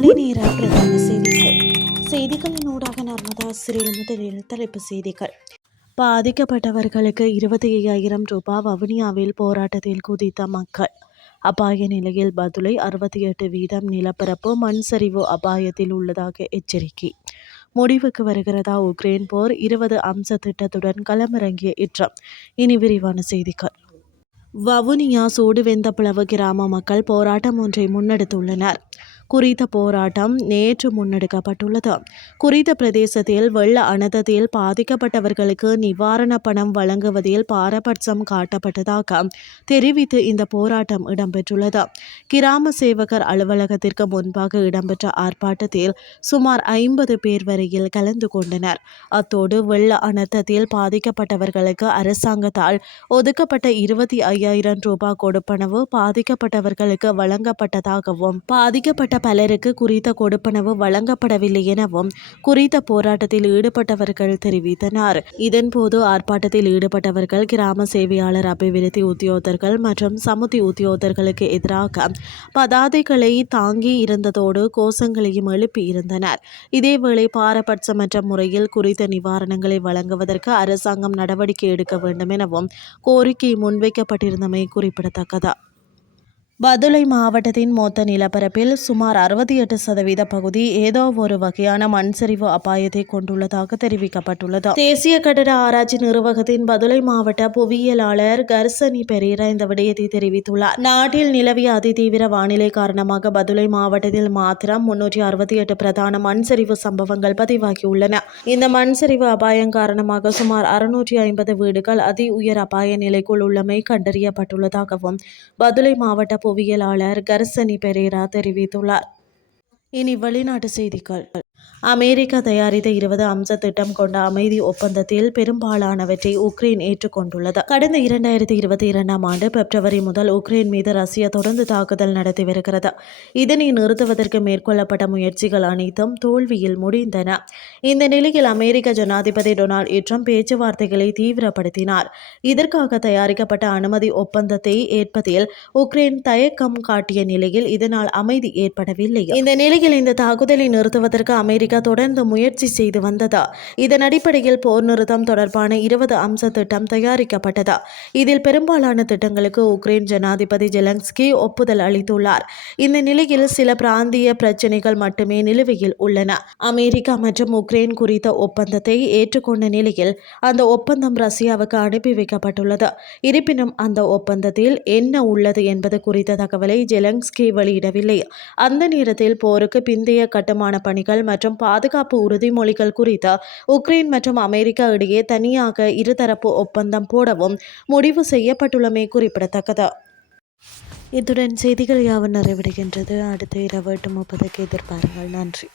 காலை நேர பிரதான செய்திகள். செய்திகளின் ஊடாக நர்மதா சிறில் முதலில் தலைப்பு செய்திகள். பாதிக்கப்பட்டவர்களுக்கு இருபத்தி ஐயாயிரம் ரூபாய் வவுனியாவில் போராட்டத்தில் குதித்த மக்கள். அபாய நிலையில் பதுளை அறுபத்தி எட்டு வீதம் நிலப்பரப்பு மண் சரிவு அபாயத்தில் உள்ளதாக எச்சரிக்கை. முடிவுக்கு வருகிறதா உக்ரைன் போர் இருபது அம்ச திட்டத்துடன் களமிறங்கிய இற்றம். இனி விரிவான செய்திகள். வவுனியா சூடுவெந்தப்புலவு கிராம மக்கள் போராட்டம் ஒன்றை முன்னெடுத்துள்ளனர். குறித்த போராட்டம் நேற்று முன்னெடுக்கப்பட்டுள்ளது. குறித்த பிரதேசத்தில் வெள்ள அனர்த்தத்தில் பாதிக்கப்பட்டவர்களுக்கு நிவாரண பணம் வழங்குவதில் பாரபட்சம் காட்டப்பட்டதாக தெரிவித்து இந்த போராட்டம் இடம்பெற்றுள்ளது. கிராம சேவகர் அலுவலகத்திற்கு முன்பாக இடம்பெற்ற ஆர்ப்பாட்டத்தில் சுமார் ஐம்பது பேர் வரையில் கலந்து கொண்டனர். அத்தோடு வெள்ள அனர்த்தத்தில் பாதிக்கப்பட்டவர்களுக்கு அரசாங்கத்தால் ஒதுக்கப்பட்ட இருபத்தி ஐயாயிரம் ரூபாய் கொடுப்பனவு பாதிக்கப்பட்டவர்களுக்கு வழங்கப்பட்டதாகவும் பாதிக்கப்பட்ட பலருக்கு குறித்த கொடுப்பனவு வழங்கப்படவில்லை எனவும் குறித்த போராட்டத்தில் ஈடுபட்டவர்கள் தெரிவித்தனர். இதன்போது ஆர்ப்பாட்டத்தில் ஈடுபட்டவர்கள் கிராம சேவையாளர் அபிவிருத்தி உத்தியோகர்கள் மற்றும் சமுதி உத்தியோகத்தர்களுக்கு எதிராக பதாதைகளை தாங்கி இருந்ததோடு கோஷங்களையும் எழுப்பி இருந்தனர். இதேவேளை பாரபட்சமற்ற முறையில் குறித்த நிவாரணங்களை வழங்குவதற்கு அரசாங்கம் நடவடிக்கை எடுக்க வேண்டும் எனவும் கோரிக்கை முன்வைக்கப்பட்டிருந்தமை குறிப்பிடத்தக்கது. பதுளை மாவட்டத்தின் மொத்த நிலப்பரப்பில் சுமார் அறுபத்தி எட்டு சதவீத பகுதி ஏதோ ஒரு வகையான மண் சரிவு அபாயத்தை கொண்டுள்ளதாக தெரிவிக்கப்பட்டுள்ளது. தேசிய கட்டட ஆராய்ச்சி நிர்வாகத்தின் பதுளை மாவட்ட புவியியலாளர் கர்சனி பெரீரா இந்த விடயத்தை தெரிவித்துள்ளார். நாட்டில் நிலவிய அதிதீவிர வானிலை காரணமாக பதுளை மாவட்டத்தில் மாத்திரம் முன்னூற்றி அறுபத்தி எட்டு பிரதான மண் சரிவு சம்பவங்கள் பதிவாகியுள்ளன. இந்த மண் சரிவு அபாயம் காரணமாக சுமார் அறுநூற்றி ஐம்பது வீடுகள் அதி உயர் அபாய நிலைக்குள் உள்ளமை கண்டறியப்பட்டுள்ளதாகவும் பதுளை மாவட்ட புவியியலாளர் கர்சனி பெரேரா தெரிவித்துள்ளார். இனி வெளிநாட்டு செய்திகள். அமெரிக்கா தயாரித்த இருபது அம்ச திட்டம் கொண்ட அமைதி ஒப்பந்தத்தில் பெரும்பாலானவற்றை உக்ரைன் ஏற்றுக்கொண்டுள்ளது. கடந்த இரண்டாயிரத்தி இருபத்தி இரண்டாம் ஆண்டு பிப்ரவரி முதல் உக்ரைன் மீது ரஷ்யா தொடர்ந்து தாக்குதல் நடத்தி வருகிறது. இதனை நிறுத்துவதற்கு மேற்கொள்ளப்பட்ட முயற்சிகள் அனைத்தும் தோல்வியில் முடிந்தன. இந்த நிலையில் அமெரிக்க ஜனாதிபதி டொனால்ட் ட்ரம்ப் பேச்சுவார்த்தைகளை தீவிரப்படுத்தினார். இதற்காக தயாரிக்கப்பட்ட அனுமதி ஒப்பந்தத்தை ஏற்பதில் உக்ரைன் தயக்கம் காட்டிய நிலையில் இதனால் அமைதி ஏற்படவில்லை. இந்த நிலையில் இந்த தாக்குதலை நிறுத்துவதற்கு அமெரிக்கா தொடர்ந்து முயற்சி செய்து வந்ததா? இதன் அடிப்படையில் போர் நிறுத்தம் தொடர்பான இருபது அம்ச திட்டம் தயாரிக்கப்பட்டது? இதில் பெரும்பாலான திட்டங்களுக்கு உக்ரைன் ஜனாதிபதி ஜெலன்ஸ்கி ஒப்புதல் அளித்துள்ளார். இந்த நிலையில் சில பிராந்திய பிரச்சினைகள் மட்டுமே நிலுவையில் உள்ளன. அமெரிக்கா மற்றும் உக்ரைன் குறித்த ஒப்பந்தத்தை ஏற்றுக்கொண்ட நிலையில் அந்த ஒப்பந்தம் ரஷ்யாவுக்கு அனுப்பி வைக்கப்பட்டுள்ளது. இருப்பினும் அந்த ஒப்பந்தத்தில் என்ன உள்ளது என்பது குறித்த தகவலை ஜெலன்ஸ்கி வெளியிடவில்லை. அந்த நேரத்தில் போருக்கு பிந்தைய கட்டுமான பணிகள் மற்றும் பாதுகாப்பு உறுதிமொழிகள் குறித்து உக்ரைன் மற்றும் அமெரிக்கா இடையே தனியாக இருதரப்பு ஒப்பந்தம் போடவும் முடிவு செய்யப்பட்டுள்ளமை குறிப்பிடத்தக்கது. இத்துடன் செய்திகள் யாவும் நிறைவடைகின்றது. அடுத்த இரவு எட்டு முப்பதுக்கு எதிர்பாருங்கள். நன்றி.